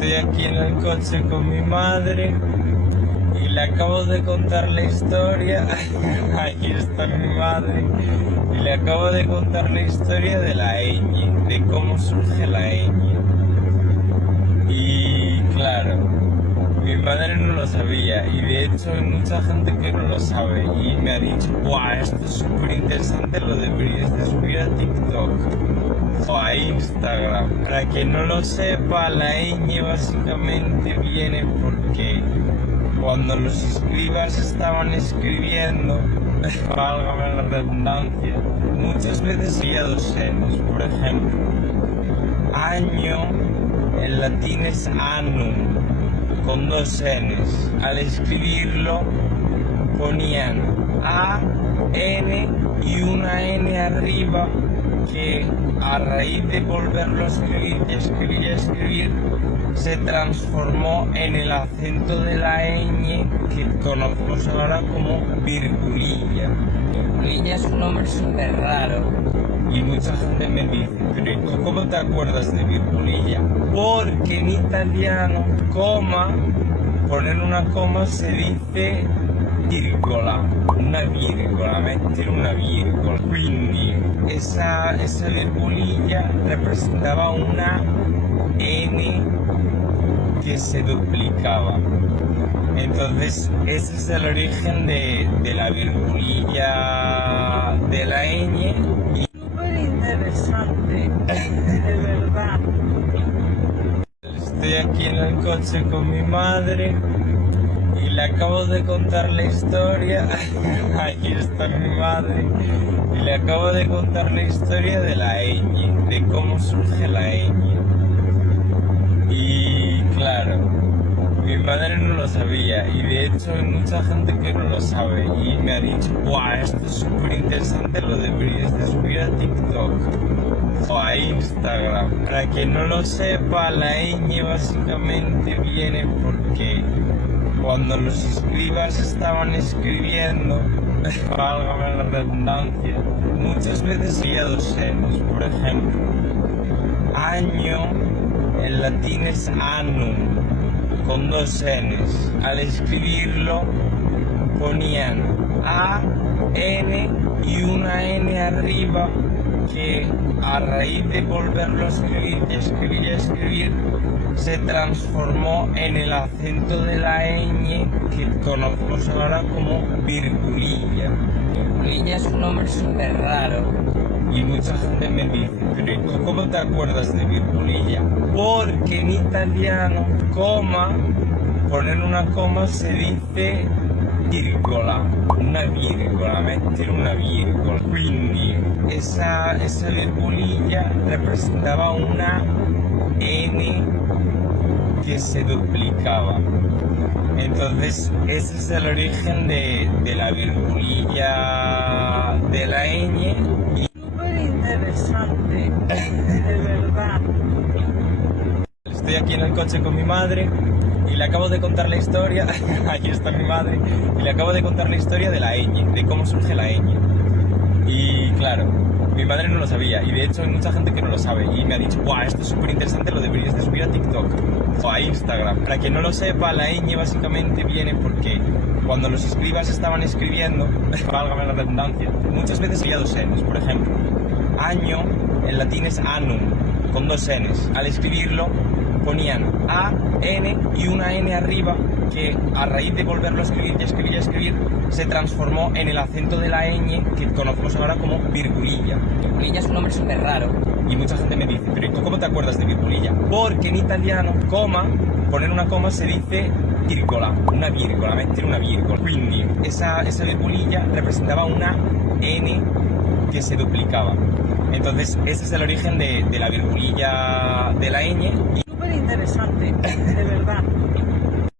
Estoy aquí en el coche con mi madre y le acabo de contar la historia. Aquí está mi madre. Y le acabo de contar la historia de la ñ, de cómo surge la ñ. Y claro, mi madre no lo sabía y de hecho hay mucha gente que no lo sabe y me ha dicho, ¡buah! Esto es súper interesante, lo deberías de subir a TikTok o a Instagram. Para quien no lo sepa, la ñ básicamente viene porque cuando los escribas estaban escribiendo, válgame la redundancia, muchas veces había dos n's. Por ejemplo, año en latín es annum, con dos n's. Al escribirlo ponían a, n y una n arriba que a raíz de volverlo a escribir, se transformó en el acento de la ñ que conocemos ahora como virgulilla. Virgulilla es un nombre súper raro y mucha gente me dice, pero ¿y tú cómo te acuerdas de virgulilla? Porque en italiano, poner una coma se dice virgola, una virgola, meter una virgola. Quindi esa virgulilla representaba una n que se duplicaba. Entonces ese es el origen de la virgulilla de la ñ. Y súper interesante, de verdad. Estoy aquí en el coche con mi madre y le acabo de contar la historia. Aquí está mi madre. Y le acabo de contar la historia de la ñ, de cómo surge la ñ. Y claro, mi madre no lo sabía y de hecho hay mucha gente que no lo sabe y me ha dicho, ¡buah! Esto es súper interesante, lo deberías de subir a TikTok o a Instagram. Para quien no lo sepa, la ñ básicamente viene porque cuando los escribas estaban escribiendo, válgame la redundancia, muchas veces había dos n's. Por ejemplo, año en latín es annum, con dos n's. Al escribirlo ponían a, n y una n arriba que a raíz de volverlo a escribir, se transformó en el acento de la ñ que conocemos ahora como virgulilla. Virgulilla es un nombre súper raro y mucha gente me dice, pero ¿y tú cómo te acuerdas de virgulilla? Porque en italiano, poner una coma se dice virgola, una virgola, meter una virgola. Quindi esa virgulilla representaba una n que se duplicaba. Entonces ese es el origen de la virgulilla de la ñ. Y súper interesante, de verdad. Estoy aquí en el coche con mi madre y le acabo de contar la historia. Aquí está mi madre. Y le acabo de contar la historia de la ñ, de cómo surge la ñ. Y claro, mi madre no lo sabía y de hecho hay mucha gente que no lo sabe y me ha dicho, ¡buah! Esto es súper interesante, lo deberías de subir a TikTok o a Instagram. Para quien no lo sepa, la ñ básicamente viene porque cuando los escribas estaban escribiendo, válgame la redundancia, muchas veces había dos n's. Por ejemplo, año en latín es annum, con dos n's. Al escribirlo ponían a, n y una n arriba que a raíz de volverlo a escribir, se transformó en el acento de la ñ que conocemos ahora como virgulilla. Virgulilla es un nombre súper raro y mucha gente me dice, pero ¿y tú cómo te acuerdas de virgulilla? Porque en italiano, poner una coma se dice virgola, una virgola, meter una virgola. Quindi esa virgulilla representaba una n que se duplicaba. Entonces ese es el origen de la virgulilla de la ñ. Y súper interesante, de verdad.